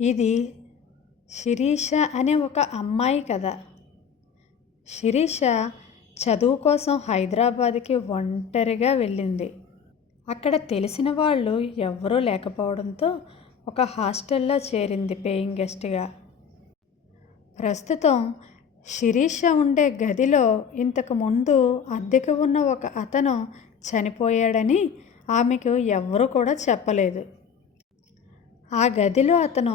ఇది శిరీష అనే ఒక అమ్మాయి కథ. శిరీష చదువు కోసం హైదరాబాద్కి ఒంటరిగా వెళ్ళింది. అక్కడ తెలిసిన వాళ్ళు ఎవ్వరూ లేకపోవడంతో ఒక హాస్టల్లో చేరింది పేయింగ్ గెస్ట్గా. ప్రస్తుతం శిరీష ఉండే గదిలో ఇంతకు ముందు అద్దెకు ఉన్న ఒక అతను చనిపోయాడని ఆమెకు ఎవ్వరూ కూడా చెప్పలేదు. ఆ గదిలో అతను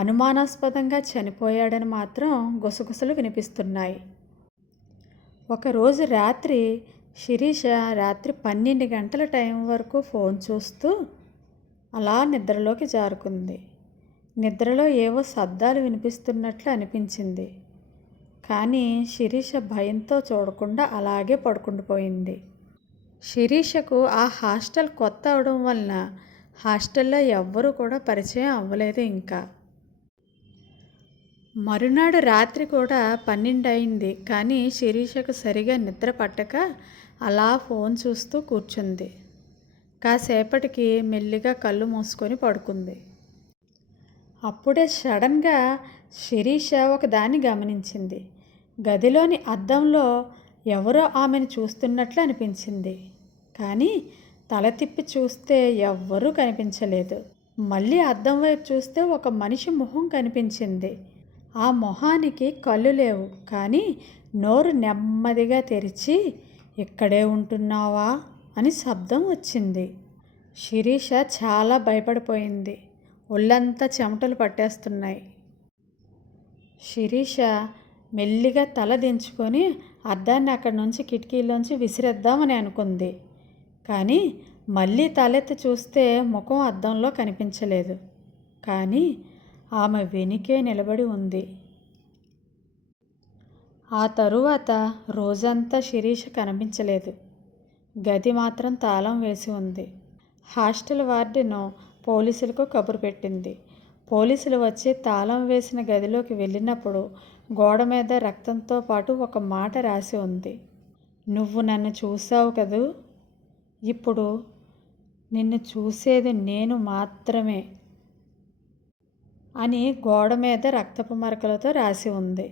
అనుమానాస్పదంగా చనిపోయాడని మాత్రం గుసగుసలు వినిపిస్తున్నాయి. ఒకరోజు రాత్రి శిరీష రాత్రి 12 గంటల టైం వరకు ఫోన్ చూస్తూ అలా నిద్రలోకి జారుకుంది. నిద్రలో ఏవో శబ్దాలు వినిపిస్తున్నట్లు అనిపించింది. కానీ శిరీష భయంతో చూడకుండా అలాగే పడుకుండిపోయింది. శిరీషకు ఆ హాస్టల్ కొత్త అవడం వలన హాస్టల్లో ఎవ్వరూ కూడా పరిచయం అవ్వలేదు. ఇంకా మరునాడు రాత్రి కూడా 12 అయింది. కానీ శిరీషకు సరిగా నిద్ర పట్టక అలా ఫోన్ చూస్తూ కూర్చుంది. కాసేపటికి మెల్లిగా కళ్ళు మూసుకొని పడుకుంది. అప్పుడే సడన్గా శిరీష ఒకదాన్ని గమనించింది. గదిలోని అద్దంలో ఎవరో ఆమెను చూస్తున్నట్లు అనిపించింది. కానీ తల తిప్పి చూస్తే ఎవ్వరూ కనిపించలేదు. మళ్ళీ అద్దం వైపు చూస్తే ఒక మనిషి మొహం కనిపించింది. ఆ మొహానికి కళ్ళు లేవు, కానీ నోరు నెమ్మదిగా తెరిచి ఇక్కడే ఉంటున్నావా అని శబ్దం వచ్చింది. శిరీష చాలా భయపడిపోయింది. ఒళ్ళంతా చెమటలు పట్టేస్తున్నాయి. శిరీష మెల్లిగా తల దించుకొని అద్దాన్ని అక్కడి నుంచి కిటికీలోంచి విసిరేద్దామని అనుకుంది. కానీ మళ్ళీ తలెత్తి చూస్తే ముఖం అద్దంలో కనిపించలేదు. కానీ ఆమె వెనుకే నిలబడి ఉంది. ఆ తరువాత రోజంతా శిరీష కనిపించలేదు. గది మాత్రం తాళం వేసి ఉంది. హాస్టల్ వార్డెను పోలీసులకు కబురు పెట్టింది. పోలీసులు వచ్చి తాళం వేసిన గదిలోకి వెళ్ళినప్పుడు గోడ మీద రక్తంతో పాటు ఒక మాట రాసి ఉంది. నువ్వు నన్ను చూసావు కదూ, ఇప్పుడు నిన్ను చూసేది నేను మాత్రమే అని గోడ మీద రక్తపు మరకలతో రాసి ఉంది.